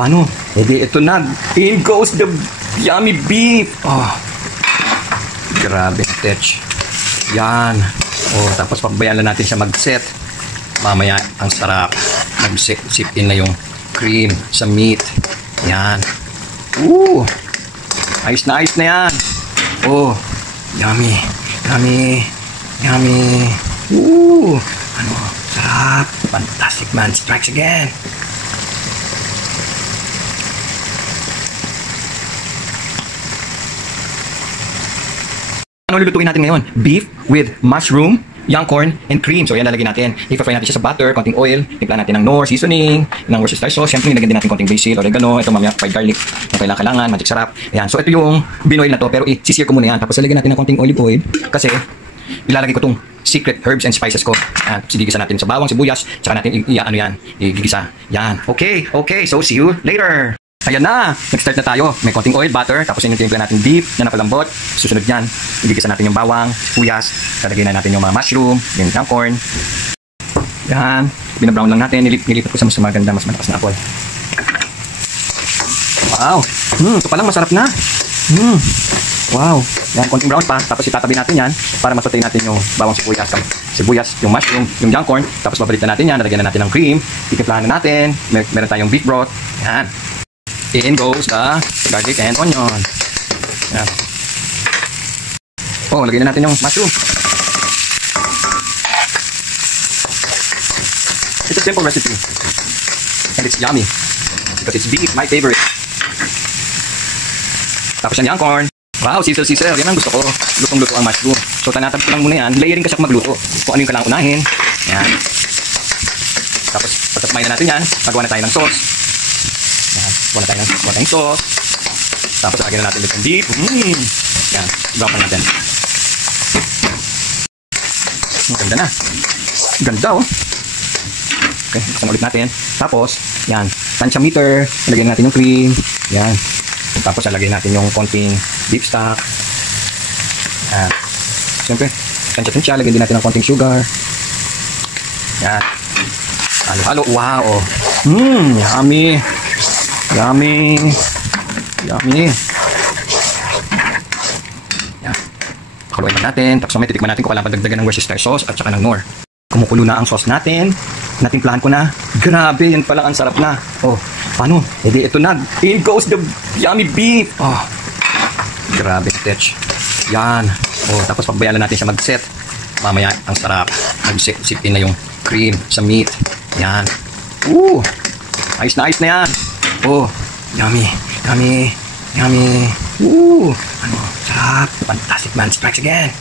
paano? Edi, ito na. In goes the yummy beef. Oh, grabe, Tech. Yan. Oh, tapos pabayaan lang natin siya mag-set. Mamaya, ang sarap. Mag-sip in na yung cream sa meat. Yan. Ayos na yan. Oh, yummy. Yummy. Yummy. Ano, sarap. Fantastic, man. Strikes again. Ano lulutuin natin ngayon? Beef with mushroom, young corn, and cream. So yan lalagyan natin. I-fry natin siya sa butter, konting oil, timplahan natin ng Knorr seasoning, ng Worcestershire sauce. Siyempre nilagyan din natin konting basil, oregano, ito mamaya fried garlic. Yung kailangan, magic sarap. Ayan. So ito yung binoil na to, pero i-sear ko muna yan. Tapos lalagyan natin ng konting olive oil kasi ilalagay ko tong secret herbs and spices ko. Ayan, sigigisa natin sa bawang, sibuyas, tsaka natin igigisa. Yan. Okay. So see you later. Ayan na, nag-start na tayo. May konting oil, butter, tapos yun yung tinimpla natin beef na napalambot. Susunod yan, igigisa natin yung bawang, sibuyas, lalagay na natin yung mga mushroom, yung young corn. Yan, binabrown lang natin, nilipat ko sa mas maganda, mas malakas na apple. Wow, ito palang masarap na. Wow, yan, konting brown pa, tapos itatabi natin yan para masutay natin yung bawang sibuyas, yung mushroom, yung young corn, tapos babalitan natin yan, lalagyan na natin ng cream, titimplahan na natin, meron tayong beef broth, yan. In goes the garlic and onion. Yan. Oh, lagyan na natin yung mushroom. It's a simple recipe. And it's yummy. Because it's beef, my favorite. Tapos yan, young corn. Wow, sizzle. Yan ang gusto ko. Lutong-luto ang mushroom. So, tanatabi ko lang muna yan. Layering kasi ako magluto. Kung ano yung kailangan unahin. Yan. Tapos, pagkasmay na natin yan, magawa na tayo ng sauce. Yan. Gawa na tayong sauce. Tapos, lagyan na natin ulit yung beef. Yan. Drop na natin. Ganda na. Ganda, oh. Okay, buksan ulit natin. Tapos, yan. Tansya meter. Lagyan natin yung cream. Yan. Tapos, lagyan natin yung konting beef stock. Yan. Siyempre, tansya. Lagyan din natin ng konting sugar. Yan. Halo-halo. Wow, oh. Yummy. Yummy. Yan. Pakuluin pa natin. Tapos, may titikman natin kung kailangan dagdagan ng Worcestershire sauce at saka ng Knorr. Kumukulo na ang sauce natin. Natimplahan ko na. Grabe, yan pala ang sarap na. Oh, paano? Edi, ito na. In goes the yummy beef. Oh, grabe, Tech. Yan. Oh, tapos pabayaan natin siya mag-set. Mamaya, ang sarap. Mag-sip in na yung cream sa meat. Yan. Ayos na yan. Oh, yummy. Ano, sarap. Fantastic, man. Strikes again.